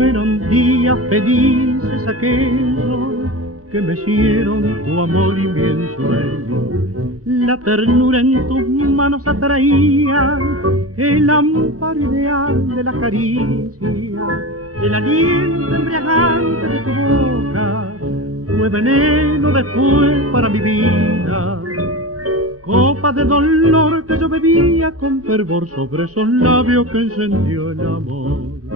Fueron días felices aquellos que mecieron tu amor y mi ensueño. La ternura en tus manos atraía el amparo ideal de la caricia, el aliento embriagante de tu boca fue veneno después para mi vida. Copa de dolor que yo bebía con fervor sobre esos labios que encendió el amor.